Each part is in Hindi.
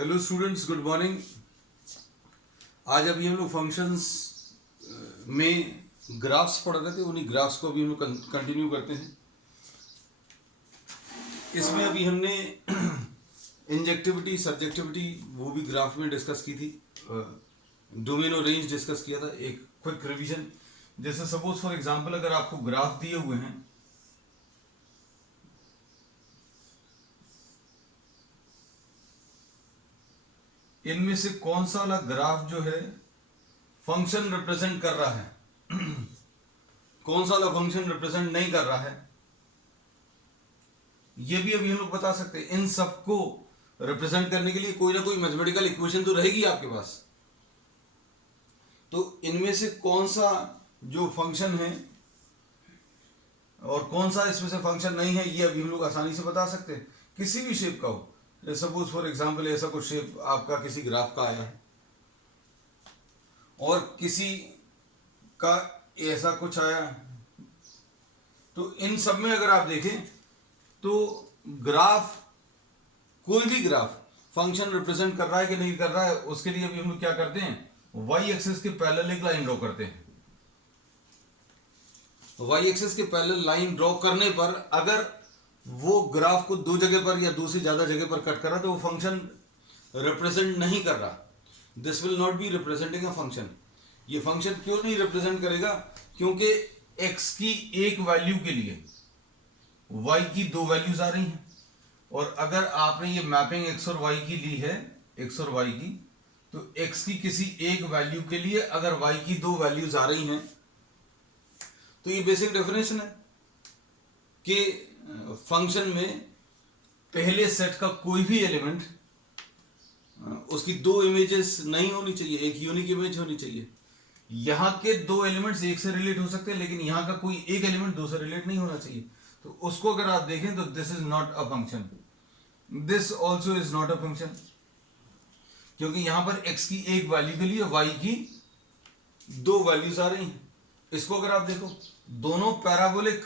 Hello students, good morning. आज अभी हम लोग फंक्शंस में ग्राफ्स पढ़ रहे थे, उन्हीं ग्राफ्स को अभी हम लोग कंटिन्यू करते हैं। इसमें अभी हमने इंजेक्टिविटी, सब्जेक्टिविटी वो भी ग्राफ में डिस्कस की थी, डोमेन और रेंज डिस्कस किया था। एक क्विक रिवीजन, जैसे सपोज फॉर एग्जांपल अगर आपको ग्राफ दिए हुए हैं, इनमें से कौन सा वाला ग्राफ जो है फंक्शन रिप्रेजेंट कर रहा है, कौन सा वाला फंक्शन रिप्रेजेंट नहीं कर रहा है, ये भी अभी हम लोग बता सकते हैं। इन सबको रिप्रेजेंट करने के लिए कोई ना कोई मैथमेटिकल इक्वेशन तो रहेगी आपके पास। तो इनमें से कौन सा जो फंक्शन है और कौन सा इसमें से फंक्शन नहीं है, ये अभी हम लोग आसानी से बता सकते हैं। किसी भी शेप का हो, सपोज फॉर एग्जांपल ऐसा कुछ शेप आपका किसी ग्राफ का आया है और किसी का ऐसा कुछ आया, तो इन सब में अगर आप देखें तो ग्राफ, कोई भी ग्राफ फंक्शन रिप्रेजेंट कर रहा है कि नहीं कर रहा है, उसके लिए अभी हम लोग क्या करते हैं, वाई एक्सिस के पैरेलल एक लाइन ड्रॉ करते हैं। वाई एक्सिस के पैरेलल लाइन ड्रॉ करने पर अगर वो ग्राफ को दो जगह पर या दो से ज्यादा जगह पर कट कर रहा है तो वो फंक्शन रिप्रेजेंट नहीं कर रहा। This will not be representing a function. ये फंक्शन क्यों नहीं रिप्रेजेंट करेगा? क्योंकि एक्स की एक वैल्यू के लिए वाई की दो वैल्यूज आ रही हैं, और अगर आपने ये मैपिंग एक्स और वाई की ली है, एक्स और वाई की, तो एक्स की किसी एक वैल्यू के लिए अगर वाई की दो वैल्यूज आ रही हैं, तो ये बेसिक डेफिनेशन है कि फंक्शन में पहले सेट का कोई भी एलिमेंट, उसकी दो इमेजेस नहीं होनी चाहिए, एक यूनिक इमेज होनी चाहिए। यहां के दो एलिमेंट्स एक से रिलेट हो सकते हैं, लेकिन यहां का कोई एक एलिमेंट दो से रिलेट नहीं होना चाहिए। तो उसको अगर आप देखें तो this is not a function, this also is not a function, क्योंकि यहां पर x की एक वैल्यू के लिए y की दो वैल्यूज आ रही हैं। इसको अगर आप देखो, दोनों पैराबोलिक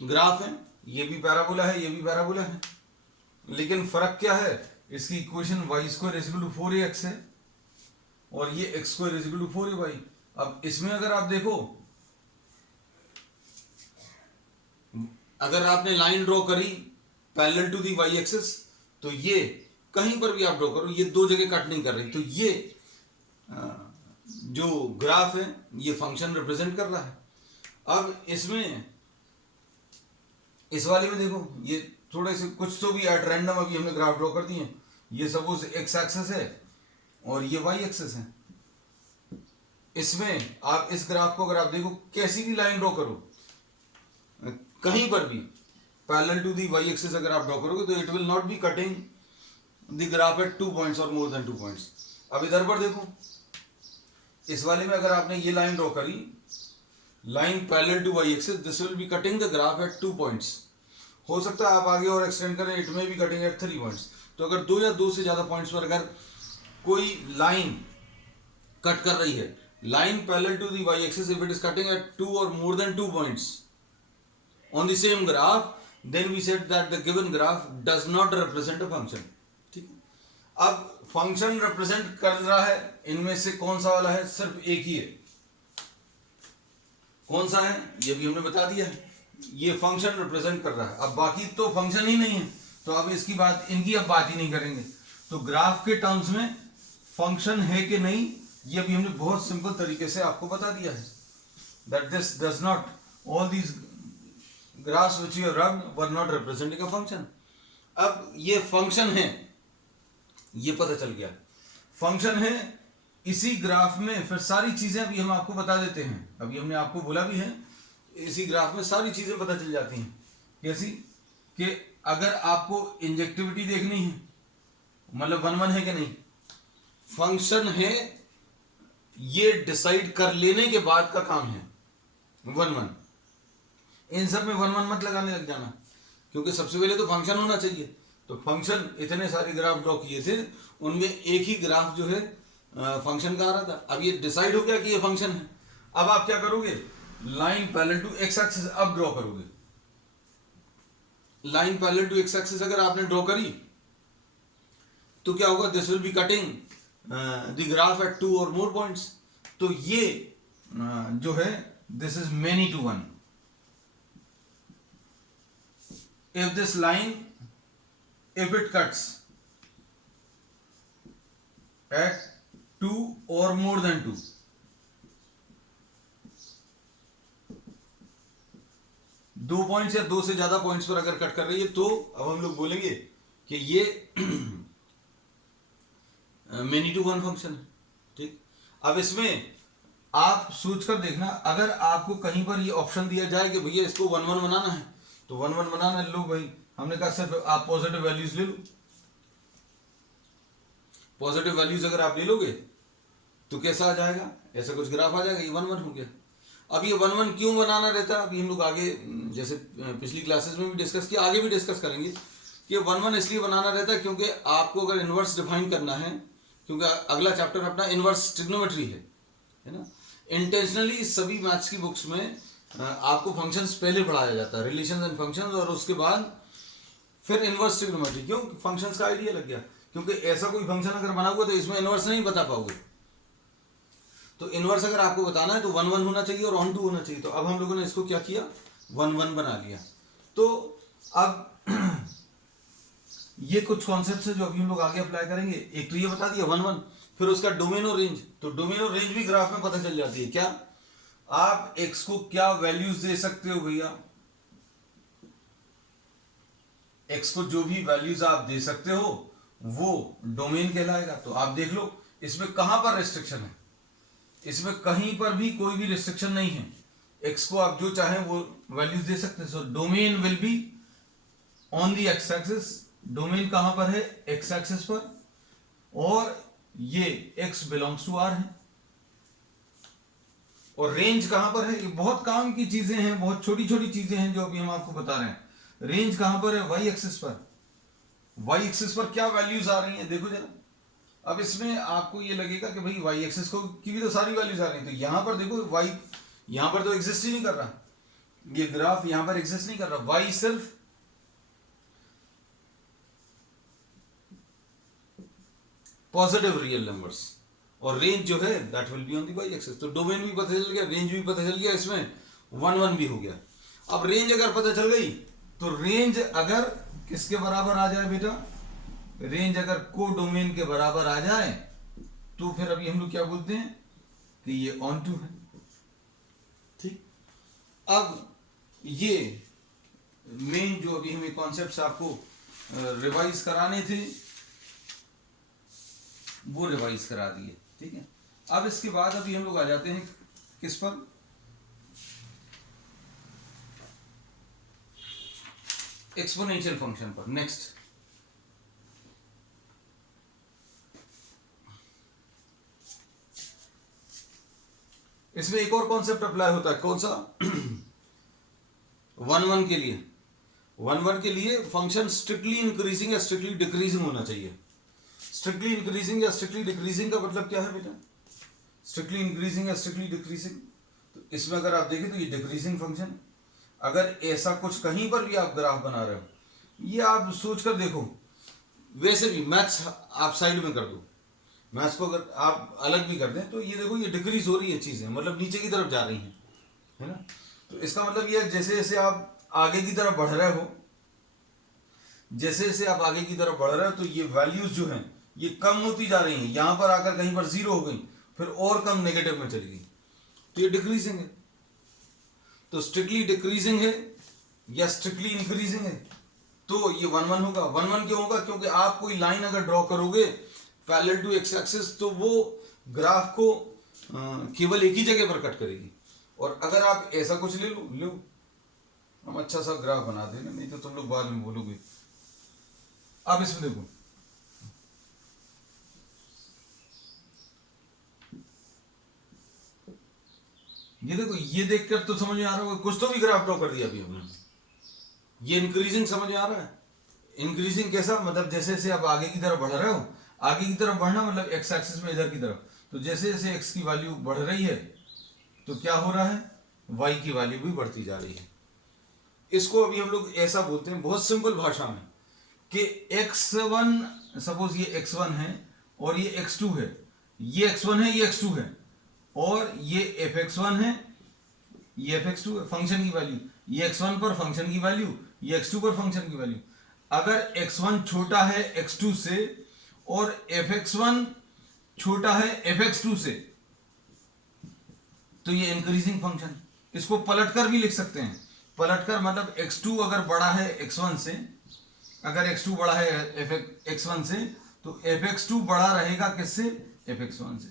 ग्राफ है, ये भी पैराबोला है, ये भी पैराबोला है, लेकिन फर्क क्या है, इसकी equation y square is equal to 4ax है और ये x square is equal to 4ay। अब इसमें अगर आप देखो, अगर आपने लाइन ड्रॉ करी parallel to the y axis, तो ये कहीं पर भी आप ड्रॉ करो, ये दो जगह कट नहीं कर रही, तो ये जो ग्राफ है ये फंक्शन रिप्रेजेंट कर रहा है। अब इसमें, इस वाले में देखो, ये थोड़े से कुछ तो भी एट रैंडम अभी हमने ग्राफ ड्रॉ कर दिए। ये सपोज एक्स एक्सिस है और ये वाई एक्सिस है। इसमें आप इस ग्राफ को अगर आप देखो, कैसी भी लाइन ड्रॉ करो, कहीं पर भी parallel to the y axis अगर आप ड्रॉ करोगे तो it will not be cutting the graph at 2 points और मोर देन 2 पॉइंट्स। अब इधर पर देखो, इस वाले में अगर आपने ये लाइन ड्रॉ करी, line parallel to y axis, this will be cutting the graph at 2 points. हो सकता है आप आगे और एक्सटेंड करें, इट में बी कटिंग एट 3 पॉइंट्स। तो अगर दो या दो से ज्यादा पॉइंट्स पर अगर कोई लाइन कट कर रही है, line parallel to the y axis, if it is cutting at 2 और more than 2 points on the same graph, then we said that the given graph does not represent a function। ठीक है, अब फंक्शन रिप्रेजेंट कर रहा है, इनमें से कौन सा वाला है? सिर्फ एक ही है। कौन सा है ये भी हमने बता दिया है, ये फंक्शन रिप्रेजेंट कर रहा है। अब बाकी तो फंक्शन ही नहीं है, तो अब इसकी बात, इनकी अब बात ही नहीं करेंगे। तो ग्राफ के टर्म्स में फंक्शन है कि नहीं, ये अभी हमने बहुत सिंपल तरीके से आपको बता दिया है, that this does not, all these graphs which you have rubbed were not representing a function। अब ये फंक्शन है, ये पता चल गया फंक्शन है। इसी ग्राफ में फिर सारी चीजें अभी हम आपको बता देते हैं, अभी हमने आपको बोला भी है, इसी ग्राफ में सारी चीजें पता चल जाती हैं। कैसी? कि अगर आपको इंजेक्टिविटी देखनी है, मतलब 1 1 है कि नहीं, फंक्शन है, ये डिसाइड कर लेने के बाद का काम है 1 1। इन सब में 1 1 मत लगाने लग जाना, क्योंकि सबसे पहले तो फंक्शन होना चाहिए। तो फंक्शन, इतने सारे ग्राफ ड्रॉ किए थे, उनमें एक ही ग्राफ जो है फंक्शन का आ रहा था। अब ये डिसाइड हो गया कि ये फंक्शन है। अब आप क्या करोगे, line parallel to x axis अब ड्रॉ करोगे। Line parallel to x axis अगर आपने ड्रॉ करी, तो क्या होगा, this will be cutting the graph at 2 और मोर पॉइंट्स। तो ये जो है this is many to one. If this line, if it cuts at 2 or more than 2, दो पॉइंट्स या दो से ज्यादा पॉइंट्स पर अगर कट कर रही है तो अब हम लोग बोलेंगे कि ये मेनी टू वन फंक्शन है। ठीक, अब इसमें आप सोचकर देखना, अगर आपको कहीं पर ये ऑप्शन दिया जाए कि भैया इसको 1 1 बनाना है, तो 1 1 बनाना लो भाई, हमने कहा सिर्फ आप पॉजिटिव वैल्यूज ले लो। पॉजिटिव वैल्यूज अगर आप ले लोगे तो कैसा आ जाएगा, ऐसा कुछ ग्राफ आ जाएगा, ये 1 1 हो गया। अब ये 1 1 क्यों बनाना रहता है, अभी हम लोग आगे जैसे पिछली क्लासेस में भी डिस्कस किया, आगे भी डिस्कस करेंगे कि 1 1 इसलिए बनाना रहता है क्योंकि आपको अगर इनवर्स डिफाइन करना है, क्योंकि अगला चैप्टर अपना इनवर्स ट्रिग्नोमेट्री है ना। इंटेंशनली सभी मैथ्स की बुक्स में आपको फंक्शंस पहले पढ़ाया जाता है, रिलेशंस एंड फंक्शंस, और उसके बाद फिर इनवर्स ट्रिग्नोमेट्री। क्यों, फंक्शंस का आइडिया लग गया, क्योंकि ऐसा कोई फंक्शन अगर बना हुआ तो इसमें इनवर्स नहीं बता पाओगे। तो इनवर्स अगर आपको बताना है तो 1 1 होना चाहिए और ऑन 2 होना चाहिए। तो अब हम लोगों ने इसको क्या किया, 1 1 बना लिया। तो अब ये कुछ कॉन्सेप्ट्स है जो अभी हम लोग आगे अप्लाई करेंगे। एक तो ये बता दिया 1 1, फिर उसका डोमेन और रेंज। तो डोमेन और रेंज भी ग्राफ में पता चल जाती है। क्या आप x को क्या वैल्यूज दे सकते हो भैया, x को जो भी वैल्यूज आप दे सकते हो वो डोमेन कहलाएगा। तो आप देख लो इसमें कहां पर रेस्ट्रिक्शन है, इसमें कहीं पर भी कोई भी रेस्ट्रिक्शन नहीं है। x को आप जो चाहें वो वैल्यूज दे सकते हैं। So domain will be on the x axis. Domain कहां पर है, एक्स एक्सिस पर, और ये x बिलोंग्स टू r है। और रेंज कहां पर है, ये बहुत काम की चीजें हैं, बहुत छोटी छोटी चीजें हैं जो अभी हम आपको बता रहे हैं। रेंज कहां पर है, y एक्सिस पर। y एक्सिस पर क्या वैल्यूज आ रही हैं देखो जरा। अब इसमें आपको ये लगेगा कि भाई y एक्सिस को की भी तो सारी वैल्यूज आ रही हैं, तो यहां पर देखो y यहां पर तो एग्जिस्ट ही नहीं कर रहा, ये ग्राफ यहां पर एग्जिस्ट नहीं कर रहा। y सिर्फ पॉजिटिव रियल नंबर्स, और रेंज जो है that will be on the y axis. तो डोमेन भी पता चल गया, रेंज भी पता चल गया, इसमें 1 1 भी हो गया। अब रेंज अगर पता चल गई तो रेंज अगर किसके बराबर आ जाए बेटा, रेंज अगर को डोमेन के बराबर आ जाए तो फिर अभी हम लोग क्या बोलते हैं कि ये ऑन टू है। ठीक, अब ये मेन जो अभी हमें कॉन्सेप्ट्स आपको रिवाइज कराने थे वो रिवाइज करा दिए। ठीक है, अब इसके बाद अभी हम लोग आ जाते हैं किस पर, एक्सपोनेंशियल फंक्शन पर। नेक्स्ट इसमें एक और कॉन्सेप्ट अप्लाई होता है, कौन सा, 1 1 के लिए। 1 1 के लिए फंक्शन स्ट्रिक्टली इंक्रीजिंग या स्ट्रिक्टली डिक्रीजिंग होना चाहिए। स्ट्रिक्टली इंक्रीजिंग या स्ट्रिक्टली डिक्रीजिंग का मतलब क्या है बेटा, स्ट्रिक्टली इंक्रीजिंग या स्ट्रिक्टली डिक्रीजिंग। तो इसमें अगर आप देखें तो ये डिक्रीजिंग फंक्शन। अगर ऐसा कुछ कहीं पर भी आप ग्राफ बना रहे हो, ये आप सोचकर देखो, वैसे भी मैथ्स आप साइड में कर दो, मैथ्स को अगर आप अलग भी कर दें तो ये देखो ये डिक्रीज हो रही है चीजें, मतलब नीचे की तरफ जा रही हैं, है ना। तो इसका मतलब ये जैसे जैसे आप आगे की तरफ बढ़ रहे हो, जैसे जैसे आप आगे की तरफ बढ़ रहे हो तो ये वैल्यूज जो हैं ये कम होती जा रही हैं। यहां पर आकर कहीं पर 0 हो गई, फिर और कम नेगेटिव में चली गई, तो ये डिक्रीजिंग है। तो स्ट्रिक्टली डिक्रीजिंग है या स्ट्रिक्टली इंक्रीजिंग है, तो ये 1 1 होगा। 1 1 क्यों होगा, क्योंकि आप कोई लाइन अगर ड्रॉ करोगे पैरेलल टू एक्स एक्सिस तो वो ग्राफ को केवल एक ही जगह पर कट करेगी। और अगर आप ऐसा कुछ ले लो हम अच्छा सा ग्राफ बना देना, नहीं तो तुम लोग बाद में बोलोगे। अब इसमें देखो, ये देखो, ये देखकर तो समझ में आ रहा होगा कुछ तो भी ग्राफ ड्रॉ कर दिया अभी हमने। ये इंक्रीजिंग समझ में आ रहा है, इंक्रीजिंग कैसा, मतलब जैसे जैसे आप आगे की तरफ बढ़ रहे हो, आगे की तरफ बढ़ना मतलब एक्स एक्सिस में इधर की तरफ, तो जैसे जैसे एक्स की वैल्यू बढ़ रही है तो क्या हो रहा है, वाई की वैल्यू भी बढ़ती जा रही है। इसको अभी हम लोग ऐसा बोलते हैं बहुत सिंपल भाषा में कि x1, सपोज ये x1 है और ये x2 है, ये x1 है, ये x2 है, और ये fx1 है, ये fx2 है, फंक्शन की वैल्यू, ये x1 पर फंक्शन की वैल्यू, ये x2 पर फंक्शन की वैल्यू। अगर x1 छोटा है x2 से और fx1 छोटा है fx2 से, तो ये इंक्रीजिंग फंक्शन। इसको पलटकर भी लिख सकते हैं। पलटकर मतलब x2 अगर बड़ा है x1 से, अगर x2 बड़ा है x1 से, तो fx2 बड़ा रहेगा किससे? fx1 से।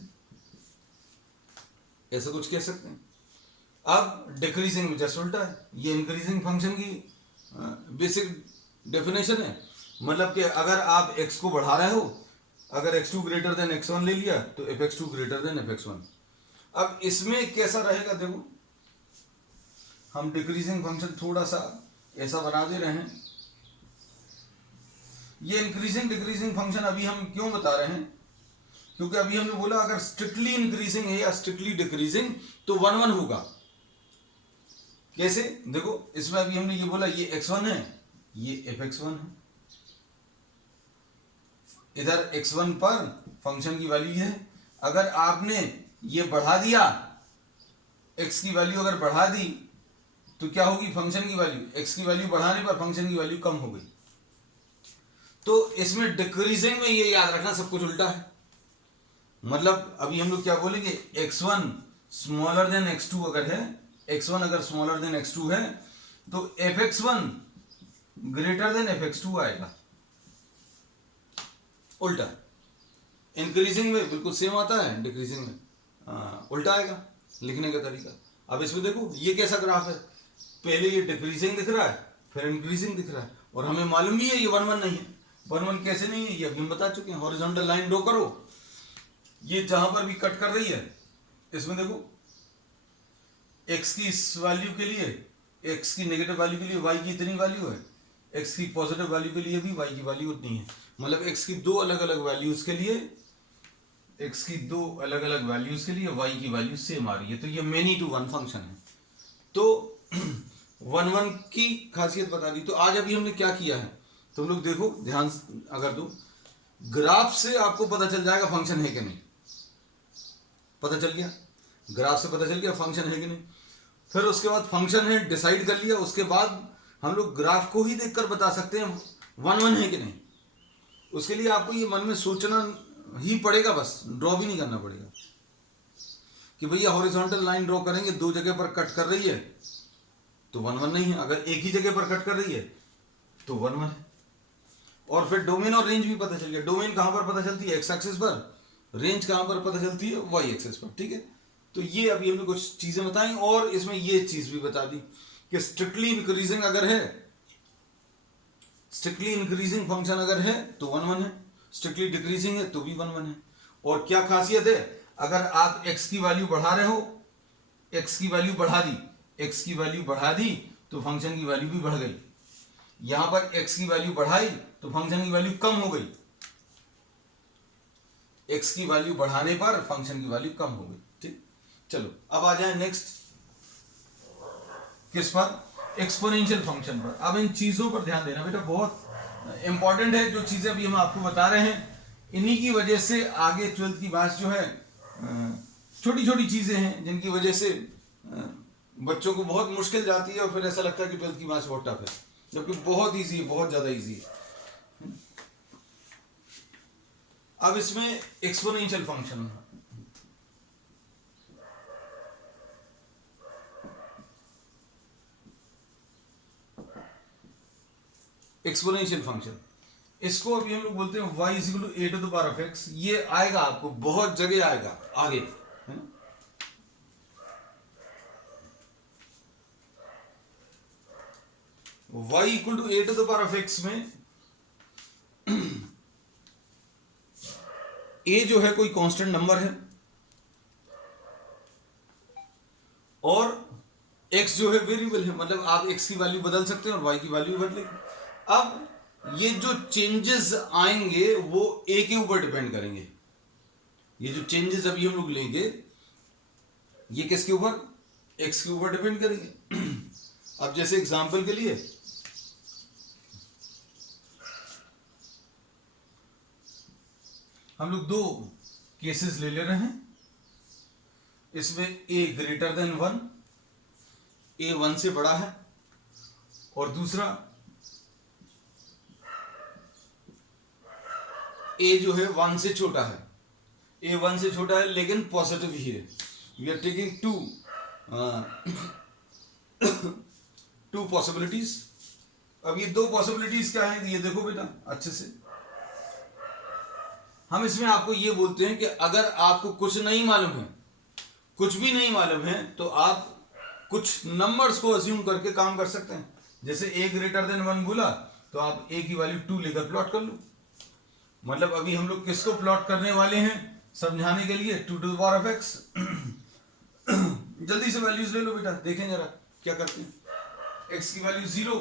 ऐसा कुछ कह सकते हैं। अब डिक्रीजिंग में जस्ट उल्टा है। ये इंक्रीजिंग फंक्शन की बेसिक डेफिनेशन है। मतलब कि अगर आप x को बढ़ा रहे हो, अगर x2 ग्रेटर देन x1 ले लिया तो fx2 ग्रेटर देन fx1। अब इसमें कैसा रहेगा देखो, हम डिक्रीजिंग फंक्शन थोड़ा सा ऐसा बना दे रहे हैं। ये इंक्रीजिंग डिक्रीजिंग फंक्शन अभी हम क्यों बता रहे हैं? क्योंकि अभी हमने बोला अगर स्ट्रिक्टली इंक्रीजिंग है या स्ट्रिक्टली डिक्रीजिंग तो 1 1 होगा। कैसे? देखो इसमें अभी हमने ये बोला ये x1 है, ये fx1 है। इधर x1 पर फंक्शन की वैल्यू है। अगर आपने ये बढ़ा दिया, x की वैल्यू अगर बढ़ा दी तो क्या होगी? फंक्शन की वैल्यू, x की वैल्यू बढ़ाने पर फंक्शन की वैल्यू कम हो गई। तो इसमें डिक्रीजिंग में ये याद रखना सब कुछ उल्टा है। मतलब अभी हम लोग क्या बोलेंगे, x1 स्मॉलर देन x2 अगर है, x1 अगर स्मॉलर देन x2 है तो fx1 ग्रेटर देन fx2 आएगा। उल्टा। इंक्रीजिंग में बिल्कुल सेम आता है, डिक्रीजिंग में उल्टा आएगा लिखने का तरीका। अब इसमें देखो ये कैसा ग्राफ है, पहले ये डिक्रीजिंग दिख रहा है, फिर इंक्रीजिंग दिख रहा है, और हमें मालूम भी है ये 1 1 नहीं है। 1 1 कैसे नहीं है ये अभी हम बता चुके हैं। हॉरिजॉन्टल लाइन ड्रॉ करो, ये जहां पर भी कट कर रही है, इसमें देखो x की इस वैल्यू के लिए, x की नेगेटिव वैल्यू के लिए y की इतनी वैल्यू है, x की पॉजिटिव वैल्यू के लिए भी y की वैल्यू उतनी है। मतलब x की दो अलग अलग वैल्यूज के लिए, x की दो अलग अलग वैल्यूज के लिए y की वैल्यू सेम आ रही है। तो ये मेनी टू वन फंक्शन है। तो 1 1 की खासियत बता दी। तो आज अभी हमने क्या किया है, तुम लोग देखो ध्यान अगर दो, ग्राफ से आपको पता चल जाएगा फंक्शन है कि नहीं। पता चल गया, ग्राफ से पता चल गया फंक्शन है कि नहीं। फिर उसके बाद फंक्शन है डिसाइड कर लिया, उसके बाद हम लोग ग्राफ को ही देखकर बता सकते हैं 1 1 है कि नहीं। उसके लिए आपको ये मन में सोचना ही पड़ेगा, बस ड्रॉ भी नहीं करना पड़ेगा कि भैया हॉरिजॉन्टल लाइन ड्रॉ करेंगे, दो जगह पर कट कर रही है तो 1 1 नहीं है, अगर एक ही जगह पर कट कर रही है तो 1 1 है। और फिर डोमेन और रेंज भी पता चल गया। डोमेन कहां पर पता चलती है? एक्स एक्सिस पर। रेंज कहां पर पता चलती है? वाई एक्सिस पर। ठीक है, तो ये अभी हमने कुछ चीजें बताई, और इसमें ये चीज भी बता दी कि स्ट्रिक्टली इंक्रीजिंग अगर है, स्ट्रिक्टली इंक्रीजिंग फंक्शन अगर है तो 1 1 है, स्ट्रिक्टली डिक्रीजिंग है तो भी 1 1 है। और क्या खासियत है, अगर आप x की वैल्यू बढ़ा रहे हो, x की वैल्यू बढ़ा दी, x की वैल्यू बढ़ा दी तो फंक्शन की वैल्यू भी बढ़ गई। यहां पर x की वैल्यू बढ़ाई तो फंक्शन की वैल्यू कम हो गई। x की वैल्यू बढ़ाने पर फंक्शन की वैल्यू कम हो गई। ठीक, चलो अब आ जाए नेक्स्ट किस पर? एक्सपोनेंशियल फंक्शन पर। अब इन चीजों पर ध्यान देना बेटा, बहुत इंपॉर्टेंट है। जो चीजें अभी हम आपको बता रहे हैं, इन्हीं की वजह से आगे 12th की बात जो है, छोटी छोटी चीजें हैं जिनकी वजह से बच्चों को बहुत मुश्किल जाती है, और फिर ऐसा लगता है कि 12th की बात बहुत टफ है, जबकि बहुत ईजी है, बहुत ज्यादा ईजी है। अब इसमें एक्सपोनेंशियल फंक्शन, एक्सपोनेंशियल फंक्शन, इसको अभी हम लोग बोलते हैं y is equal to a to the power of x। ये आएगा आपको बहुत जगह आएगा आगे, है ना? y equal to a to the power of x में a जो है कोई कांस्टेंट नंबर है, और x जो है वेरिएबल है। मतलब आप x की वैल्यू बदल सकते हैं और y की वैल्यू बदलेगी। अब ये जो चेंजेस आएंगे वो a के ऊपर डिपेंड करेंगे। ये जो चेंजेस अभी हम लोग लेंगे ये किसके ऊपर? x के ऊपर डिपेंड करेंगे। अब जैसे एग्जांपल के लिए हम लोग दो केसेस ले रहे हैं, इसमें a ग्रेटर देन 1, a 1 से बड़ा है, और दूसरा a जो है 1 से छोटा है, a 1 से छोटा है लेकिन पॉजिटिव ही है। We are taking two possibilities. अब ये दो पॉसिबिलिटीज क्या है ये देखो बेटा अच्छे से। हम इसमें आपको ये बोलते हैं कि अगर आपको कुछ नहीं मालूम है, कुछ भी नहीं मालूम है, तो आप कुछ नंबर्स को अज्यूम करके काम कर सकते हैं। जैसे a ग्रेटर देन 1 बोला तो आप a की वैल्यू 2 लेकर प्लॉट कर लो। मतलब अभी हम लोग किसको प्लॉट करने वाले हैं समझाने के लिए, 2 to the power of x। जल्दी से वैल्यूज ले लो बेटा, देखें जरा क्या करते हैं। x की वैल्यू 0,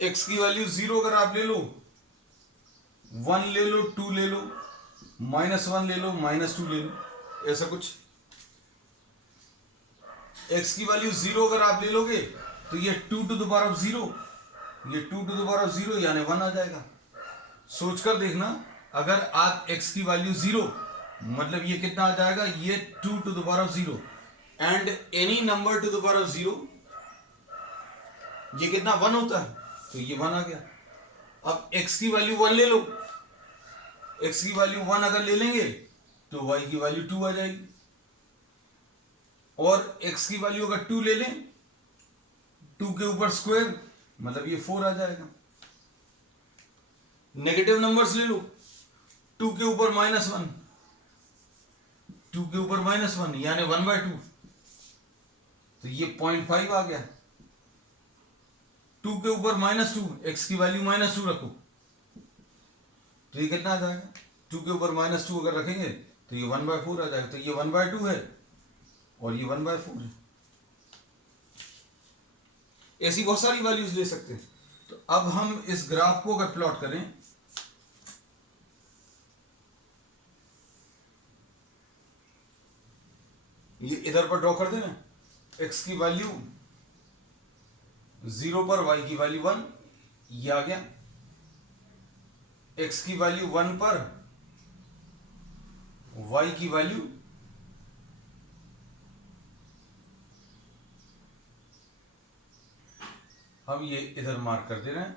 x की वैल्यू 0 अगर आप ले लो, 1 ले लो, 2 ले लो, -1 ले लो, -2 ले लो, ऐसा कुछ। x की वैल्यू 0 अगर आप ले लोगे तो ये 2 टू द पावर ऑफ 0, ये 2 टू द पावर ऑफ 0 यानी 1 आ जाएगा। सोचकर देखना, अगर आप x की वैल्यू 0 मतलब ये कितना आ जाएगा, ये 2 to the power of 0 and any number to the power of 0, ये कितना 1 होता है, तो ये 1 आ गया। अब x की वैल्यू 1 ले लो, x की वैल्यू 1 अगर ले लेंगे तो y की वैल्यू 2 आ जाएगी, और x की वैल्यू अगर 2 ले लें, 2 के ऊपर स्क्वायर मतलब ये 4 आ जाएगा। नेगेटिव नंबर्स ले लो, 2 के ऊपर -1, 2 के ऊपर -1 यानी 1/2, तो ये 0.5 आ गया। 2 के ऊपर -2, x की वैल्यू -2 रखो तो ये कितना आ जाएगा, 2 के ऊपर -2 अगर रखेंगे तो ये 1/4 आ जाएगा। तो ये 1/2 है और ये 1/4 है। ऐसी बहुत सारी वैल्यूज ले सकते हैं। तो अब हम इस ग्राफ को अगर प्लॉट करें, ये इधर पर ड्रॉ कर देना, x की वैल्यू 0 पर y की वैल्यू 1, ये आ गया। x की वैल्यू 1 पर y की वैल्यू हम ये इधर मार्क कर दे रहे हैं।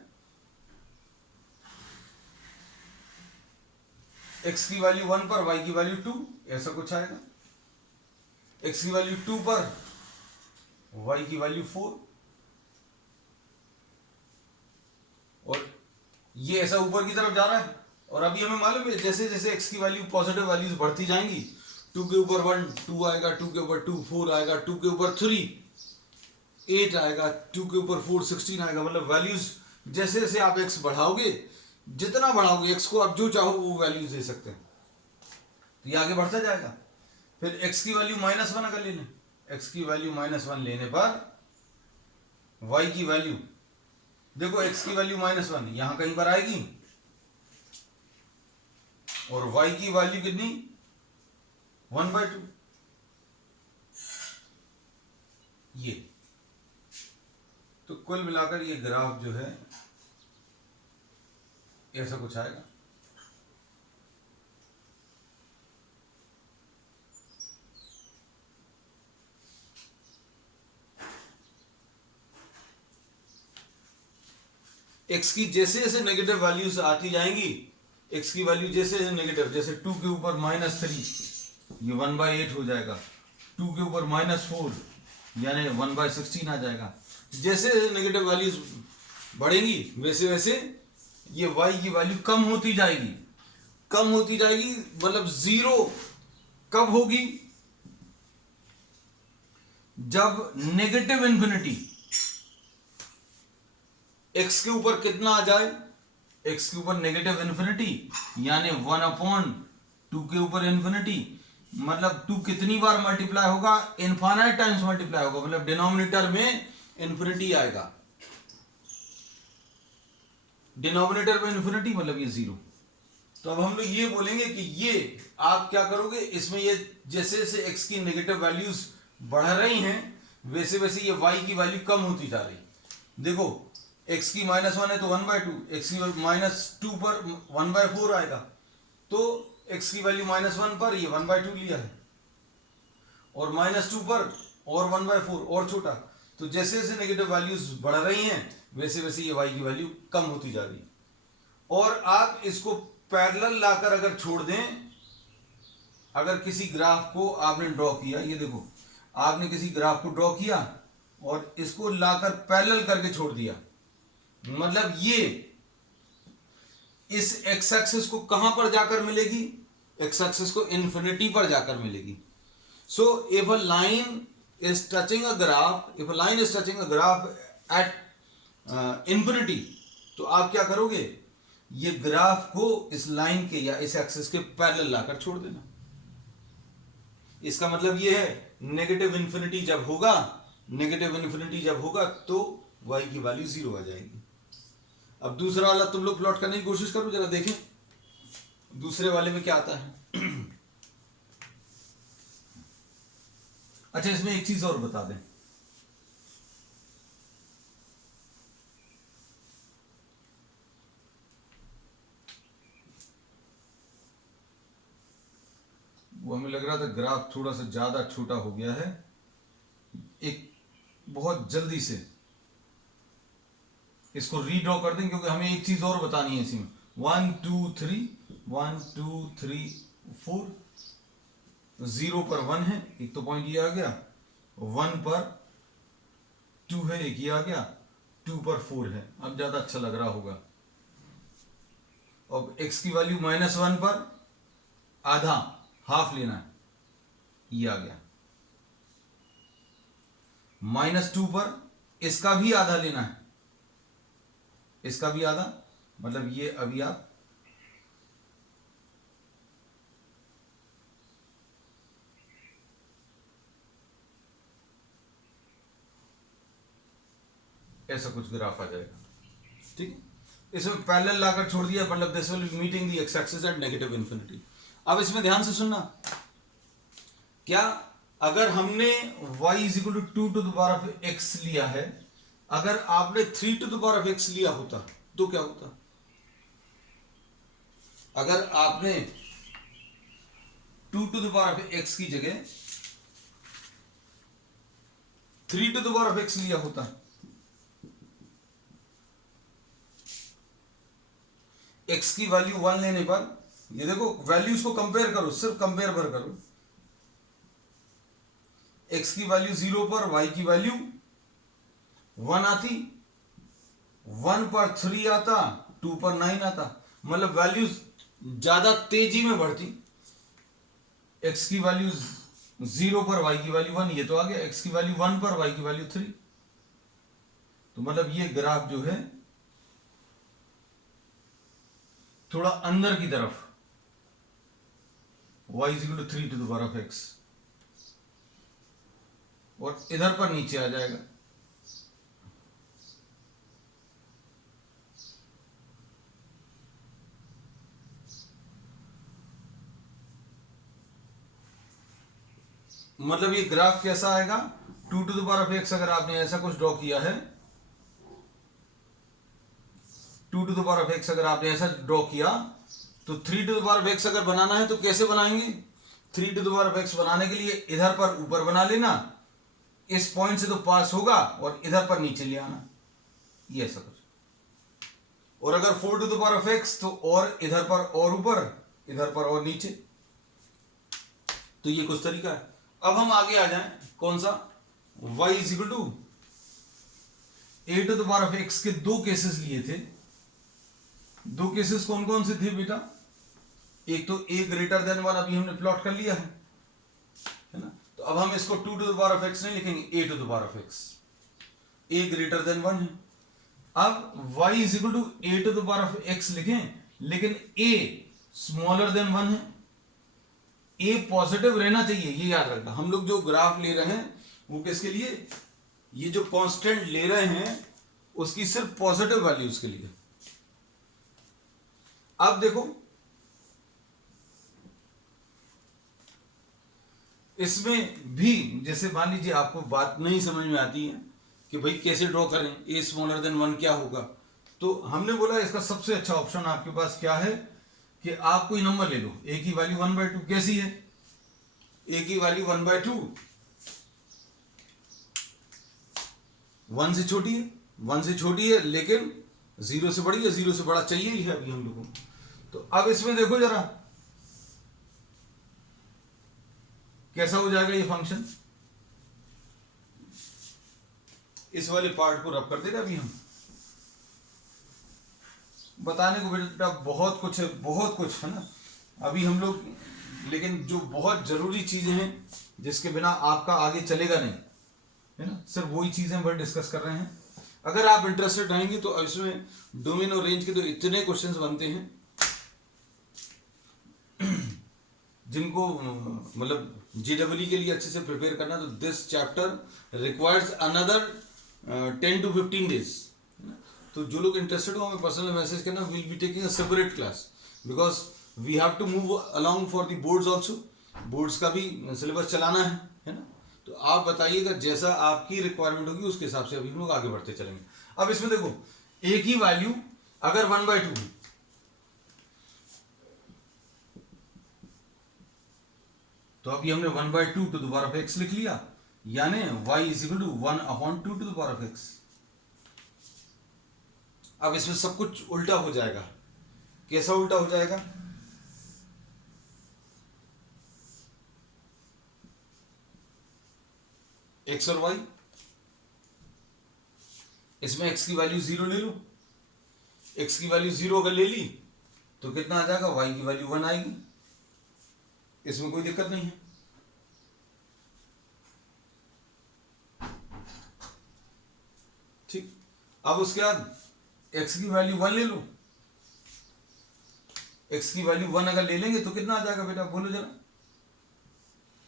x की वैल्यू 1 पर y की वैल्यू 2, ऐसा कुछ आएगा। x की वैल्यू 2 पर y की वैल्यू 4, और ये ऐसा ऊपर की तरफ जा रहा है। और अभी हमें मालूम है जैसे जैसे x की वैल्यू पॉजिटिव वैल्यूज बढ़ती जाएंगी, 2 के ऊपर 1 2 आएगा, 2 के ऊपर 2 4 आएगा, 2 के ऊपर 3 8 आएगा, 2 के ऊपर 4 16 आएगा। मतलब वैल्यूज जैसे जैसे आप x बढ़ाओगे, जितना बढ़ाओगे x को, आप जो चाहो वो वैल्यूज दे सकते हैं, तो ये आगे बढ़ता जाएगा। फिर x की वैल्यू -1 अगर ले लें, x की वैल्यू -1 लेने पर y की वैल्यू देखो, x की वैल्यू -1 यहां कहीं पर आएगी, और y की वैल्यू कितनी 1/2, ये। तो कुल मिलाकर ये ग्राफ जो है ऐसा कुछ आएगा। x की जैसे जैसे नेगेटिव वैल्यूज आती जाएंगी, x की वैल्यू जैसे जैसे नेगेटिव, जैसे 2 के ऊपर -3 ये 1/8 हो जाएगा, 2 के ऊपर -4 यानी 1/16 आ जाएगा। जैसे नेगेटिव वैल्यूज बढ़ेंगी वैसे वैसे ये y की वैल्यू कम होती जाएगी, कम होती जाएगी। मतलब 0 कब होगी, जब नेगेटिव इन्फिनिटी x के ऊपर कितना आ जाए, x के ऊपर नेगेटिव इन्फिनिटी यानी 1/2 के ऊपर इन्फिनिटी, मतलब 2 कितनी बार मल्टीप्लाई होगा, इनफाइनाइट टाइम्स मल्टीप्लाई होगा, मतलब डिनोमिनेटर में इन्फिनिटी आएगा, डिनोमिनेटर में इन्फिनिटी मतलब ये 0। तो अब हम लोग ये बोलेंगे कि ये आप क्या करोगे, इसमें ये जैसे जैसे x की नेगेटिव वैल्यूज बढ़ रही हैं वैसे वैसे ये y की वैल्यू कम होती जा रही। देखो x की -1 है तो 1/2, x की -2 पर 1/4 आएगा, तो x की वैल्यू -1 पर ये 1/2 लिया है, और -2 पर और 1/4 और छोटा। तो जैसे जैसे नेगेटिव वैल्यूज बढ़ रही हैं वैसे वैसे ये y की वैल्यू कम होती जा रही है। और आप इसको पैरेलल लाकर अगर छोड़ दें, अगर किसी ग्राफ को आपने ड्रॉ किया, ये देखो आपने किसी ग्राफ को ड्रॉ किया और इसको लाकर पैरेलल करके छोड़ दिया, मतलब ये इस एक्स एक्सिस को कहां पर जाकर मिलेगी, एक्स एक्सिस को इन्फिनिटी पर जाकर मिलेगी। So if a line is touching a graph, if a line is touching a graph at infinity, तो आप क्या करोगे, ये ग्राफ को इस लाइन के या इस एक्सिस के पैरेलल लाकर छोड़ देना। इसका मतलब ये है नेगेटिव इन्फिनिटी जब होगा, नेगेटिव इन्फिनिटी जब होगा तो y की वैल्यू 0 आ जाएगी। अब दूसरा वाला तुम लोग प्लॉट करने की कोशिश करो, जरा देखें दूसरे वाले में क्या आता है। अच्छा, इसमें एक चीज और बता दें, वो हमें लग रहा था ग्राफ थोड़ा सा ज्यादा छोटा हो गया है, एक बहुत जल्दी से इसको रीड्रॉ कर दें, क्योंकि हमें एक चीज और बतानी है इसमें। 1 2 3 1 2 3 4, 0 पर 1 है, एक तो पॉइंट ये आ गया, 1 पर 2 है, एक ये आ गया, 2 पर 4 है। अब ज्यादा अच्छा लग रहा होगा। अब x की वैल्यू -1 पर आधा, हाफ लेना है, ये आ गया। -2 पर इसका भी आधा लेना है, इसका भी आधा, मतलब ये अभी आप ऐसा कुछ ग्राफ आ जाएगा, ठीक है। इसमें पैरेलल लाकर छोड़ दिया, मतलब this will be meeting the x axis at negative infinity. अब इसमें ध्यान से सुनना, क्या अगर हमने y is equal to 2 to the power of x लिया है, अगर आपने 3 to the power of x लिया होता तो क्या होता? अगर आपने 2 to the power of x की जगह 3 to the power of x लिया होता, x की वैल्यू 1 लेने पर, ये देखो वैल्यूज को कंपेयर करो, सिर्फ कंपेयर भर करो, x की वैल्यू 0 पर y की वैल्यू 1 आती, 1 पर 3 आता, 2 पर 9 आता, मतलब वैल्यूज ज्यादा तेजी में बढ़ती। x की वैल्यू 0 पर y की वैल्यू 1, ये तो आ गया, x की वैल्यू 1 पर y की वैल्यू 3, तो मतलब ये ग्राफ जो है थोड़ा अंदर की तरफ, y is equal to 3 to the power of x, और इधर पर नीचे आ जाएगा। मतलब ये ग्राफ कैसा आएगा, 2 to the power of x अगर आपने ऐसा कुछ ड्रॉ किया है, 2 to the power of x अगर आपने ऐसा ड्रॉ किया, तो 3 to the power of x अगर बनाना है तो कैसे बनाएंगे? 3 to the power of x बनाने के लिए इधर पर ऊपर बना लेना, इस पॉइंट से तो पास होगा, और इधर पर नीचे ले आना, ये ऐसा कुछ। और अगर 4 to the power of x तो और इधर पर और ऊपर, इधर पर और नीचे, तो ये कुछ तरीका है। अब हम आगे आ जाएं, कौन सा, y is equal to a to the power of x के दो केसेस लिए थे। दो केसेस कौन कौन से थे बेटा? एक तो a ग्रेटर देन 1 अभी हमने प्लॉट कर लिया है ना, तो अब हम इसको 2 to the power of x नहीं लिखेंगे, a to the power of x, a greater than 1 है। अब y is equal to a to the power of x लिखें, लेकिन a स्मॉलर देन 1 है, a पॉजिटिव रहना चाहिए, ये याद रखना। हम लोग जो ग्राफ ले रहे हैं वो किसके लिए, ये जो कांस्टेंट ले रहे हैं उसकी सिर्फ पॉजिटिव वैल्यूज के लिए। अब देखो इसमें भी जैसे मान लीजिए आपको बात नहीं समझ में आती है कि भाई कैसे ड्रॉ करें, ए स्मॉलर देन 1 क्या होगा, तो हमने बोला इसका सबसे अच्छा ऑप्शन आपके पास क्या है कि आप कोई नंबर ले लो, ए की वैल्यू 1/2 कैसी है, ए की वैल्यू 1/2 1 से छोटी है, 1 से छोटी है लेकिन 0 से बड़ी है, 0 से बड़ा चाहिए ही है अभी हम लोगों को। तो अब इसमें देखो जरा कैसा हो जाएगा ये फंक्शन, इस वाले पार्ट को रब कर देगा अभी हम, बताने को बेटा बहुत कुछ है, बहुत कुछ है ना अभी हम लोग, लेकिन जो बहुत जरूरी चीजें हैं जिसके बिना आपका आगे चलेगा नहीं है ना, सिर्फ वही चीजें हम डिस्कस कर रहे हैं। अगर आप इंटरेस्टेड रहेंगे तो इसमें डोमेन और रेंज के तो इतने क्वेश्चंस बनते हैं जिनको मतलब JEE के लिए अच्छे से प्रिपेयर करना, तो this chapter requires another 10 to 15 days। तो जो लोग इंटरेस्टेड हो हमें पर्सनल मैसेज करना, will be taking a separate class because we have to move along for the boards also, boards का भी सिलेबस चलाना है ना। तो आप बताइएगा जैसा आपकी रिक्वायरमेंट होगी उसके हिसाब से अभी हम लोग आगे बढ़ते चलेंगे। अब इसमें देखो ए की वैल्यू अगर 1/2 है तो अभी हमने 1/2 to the power of x लिख लिया, यानी y is equal to 1/2 to the power of x। अब इसमें सब कुछ उल्टा हो जाएगा, कैसा उल्टा हो जाएगा, x और y, इसमें x की वैल्यू 0 ले लो, x की वैल्यू 0 अगर ले ली तो कितना आ जाएगा, y की वैल्यू 1 आएगी, इसमें कोई दिक्कत नहीं है। ठीक, अब उसके बाद x की वैल्यू 1 ले लो, x की वैल्यू 1 अगर ले लेंगे तो कितना आ जाएगा बेटा बोलो जरा,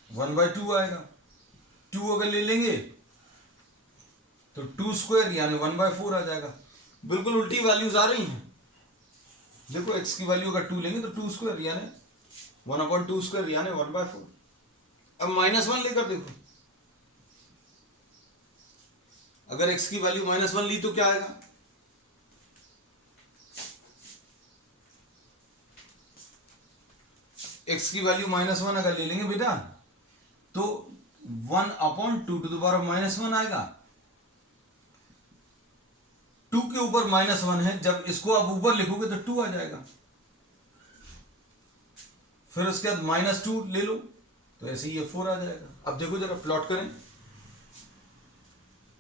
1/2 आएगा। 2 अगर ले लेंगे तो 2² यानी 1/4 आ जाएगा। बिल्कुल उल्टी वैल्यूज आ रही हैं, देखो x की वैल्यू अगर 2 लेंगे तो 2² यानी 1/2² यानी 1/4। अब -1 लेकर देखो, अगर x की वैल्यू -1 ली तो क्या आएगा, x की वैल्यू -1 अगर ले लेंगे बेटा तो 1/2 टू द पावर -1 आएगा। 2 के ऊपर -1 है, जब इसको आप ऊपर लिखोगे तो 2 आ जाएगा। फिर उसके बाद -2 ले लो तो ऐसे ही ये 4 आ जाएगा। अब देखो जरा प्लॉट करें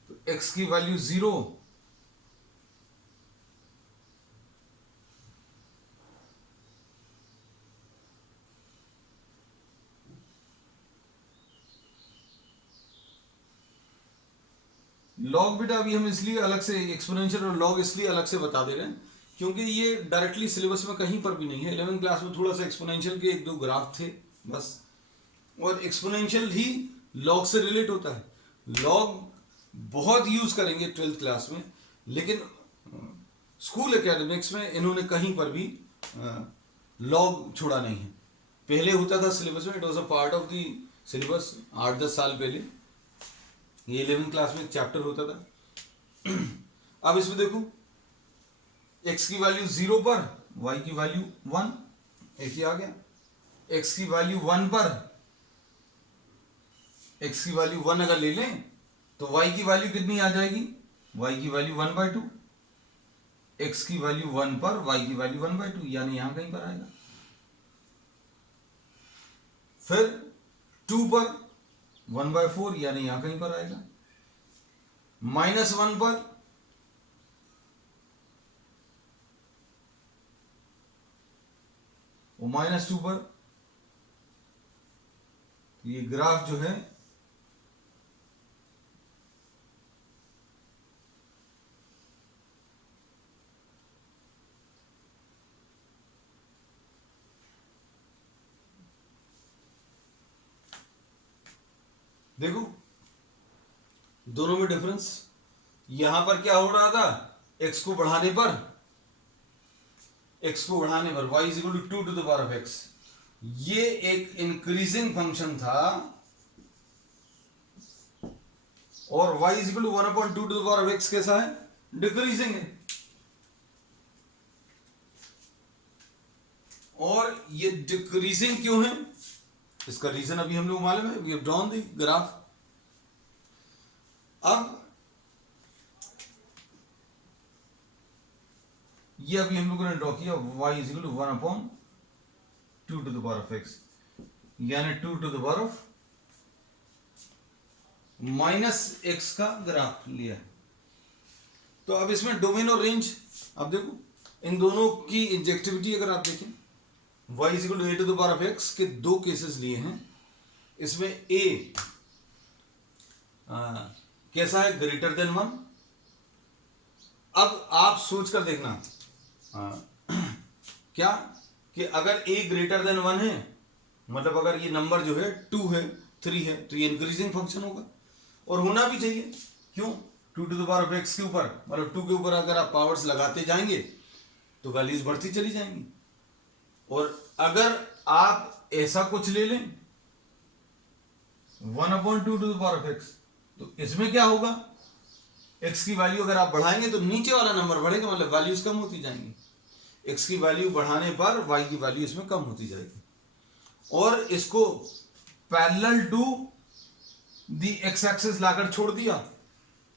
तो x की वैल्यू 0, लॉग बेटा अभी हम इसलिए अलग से एक्सपोनेंशियल और लॉग इसलिए अलग से बता दे रहे हैं क्योंकि ये डायरेक्टली सिलेबस में कहीं पर भी नहीं है। 11th क्लास में थोड़ा सा एक्सपोनेंशियल के 1-2 ग्राफ थे बस, और एक्सपोनेंशियल ही लॉग से रिलेट होता है। लॉग बहुत यूज करेंगे 12th क्लास में, लेकिन स्कूल एकेडमिक्स में इन्होंने कहीं पर भी लॉग छोड़ा नहीं है। पहले होता था सिलेबस में, it was a part of the syllabus 8-10 साल पहले, ये 11th क्लास में एक चैप्टर होता था। अब इसमें देखो x की वैल्यू 0 पर y की वैल्यू 1, एक ही आ गया। x की वैल्यू 1 पर x की वैल्यू 1 अगर ले लें तो y की वैल्यू कितनी आ जाएगी, y की वैल्यू 1/2, x की वैल्यू 1 पर y की वैल्यू 1/2 यानी यहां कहीं पर आएगा। फिर 2 पर 1/4 यानी यहां कहीं पर आएगा। -1 पर वो -2 पर, ये ग्राफ जो है देखो दोनों में डिफरेंस, यहां पर क्या हो रहा था, x को बढ़ाने पर y is equal to 2 to the power of x, ये एक इंक्रीजिंग फंक्शन था और y is equal to 1/2 to the power of x कैसा है, डिक्रीजिंग है। और ये डिक्रीजिंग क्यों है, इसका रीजन अभी हम लोग मालूम है, we have drawn the graph. अब ये अभी हम लोगों ने ड्रॉ किया y is equal to 1/2 to the power of x, यानी 2 to the power of -x का ग्राफ लिया है। तो अब इसमें डोमेन और रेंज, अब देखो इन दोनों की इंजेक्टिविटी अगर आप देखें, y is equal to a to the power of x के दो केसेस लिए हैं। इसमें a कैसा है, ग्रेटर देन 1। अब आप सोच कर देखना क्या कि अगर a ग्रेटर देन 1 है, मतलब अगर ये नंबर जो है 2 है 3 है, तो ये इंक्रीजिंग फंक्शन होगा, और होना भी चाहिए। क्यों, 2 to the power of x के ऊपर, मतलब 2 के ऊपर अगर आप पावर्स लगाते जाएंगे तो वैल्यूज बढ़ती चली जाएंगी। और अगर आप ऐसा कुछ ले लें 1/2 to the power of x, तो इसमें क्या होगा, x की वैल्यू अगर आप बढ़ाएंगे तो नीचे वाला नंबर बढ़ेगा, मतलब वैल्यूज कम होती जाएंगी। x की वैल्यू बढ़ाने पर y की वैल्यू इसमें कम होती जाएगी। और इसको parallel to the x axis लाकर छोड़ दिया,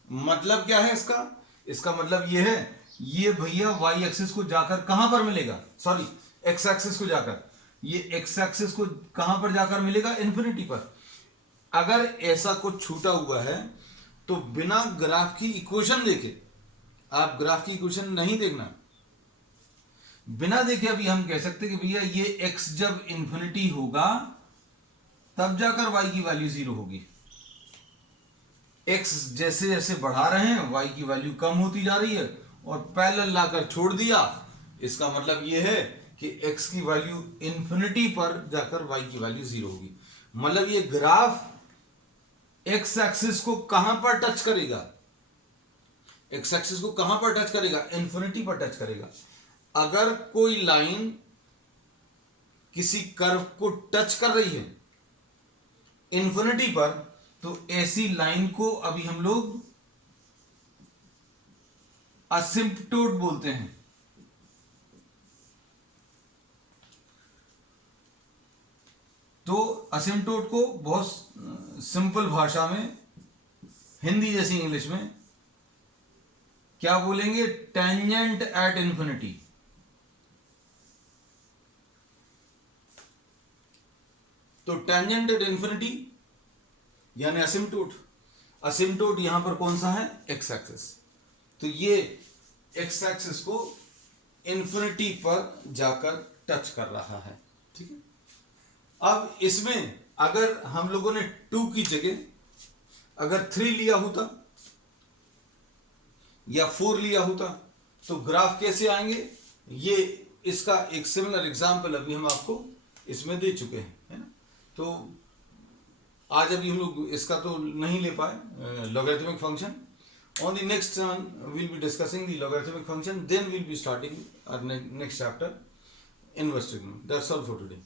मतलब क्या है इसका, इसका मतलब ये है, ये भैया y एक्सिस को जाकर कहां पर मिलेगा, सॉरी x एक्सिस को जाकर, ये x एक्सिस को कहां पर जाकर मिलेगा, इन्फिनिटी पर। अगर ऐसा कुछ छूटा हुआ है तो बिना ग्राफ की इक्वेशन देखे, आप ग्राफ की इक्वेशन नहीं देखना, बिना देखे अभी हम कह सकते कि भैया ये x जब इन्फिनिटी होगा तब जाकर y की वैल्यू 0 होगी। x जैसे जैसे बढ़ा रहे हैं y की वैल्यू कम होती जा रही है, और पैरेलल लाकर छोड़ दिया, इसका मतलब ये है कि x की वैल्यू इन्फिनिटी पर जाकर y की वैल्यू 0 होगी। मतलब ये ग्राफ x एक्सिस को कहां पर टच करेगा, x एक्सिस को कहां पर टच करेगा, इन्फिनिटी पर टच करेगा। अगर कोई लाइन किसी कर्व को टच कर रही है इन्फिनिटी पर, तो ऐसी लाइन को अभी हम लोग असिम्पटोट बोलते हैं। तो असिम्पटोट को बहुत सिंपल भाषा में, हिंदी जैसी इंग्लिश में क्या बोलेंगे, टेंजेंट एट इन्फिनिटी। तो टेंजेंट एट इन्फिनिटी यानी असिम्पटोट। असिम्पटोट यहां पर कौन सा है, एक्स एक्सिस। तो ये एक्स एक्सिस को इन्फिनिटी पर जाकर टच कर रहा है, ठीक है। अब इसमें अगर हम लोगों ने 2 की जगह अगर 3 लिया होता या 4 लिया होता तो ग्राफ कैसे आएंगे, ये इसका एक सिमिलर एग्जांपल अभी हम आपको इसमें दे चुके हैं, है ना। तो आज अभी हम लोग इसका तो नहीं ले पाए logarithmic function. On the next we'll be discussing the logarithmic function, then we'll be starting our next chapter, inverse trigonometry. That's all for today.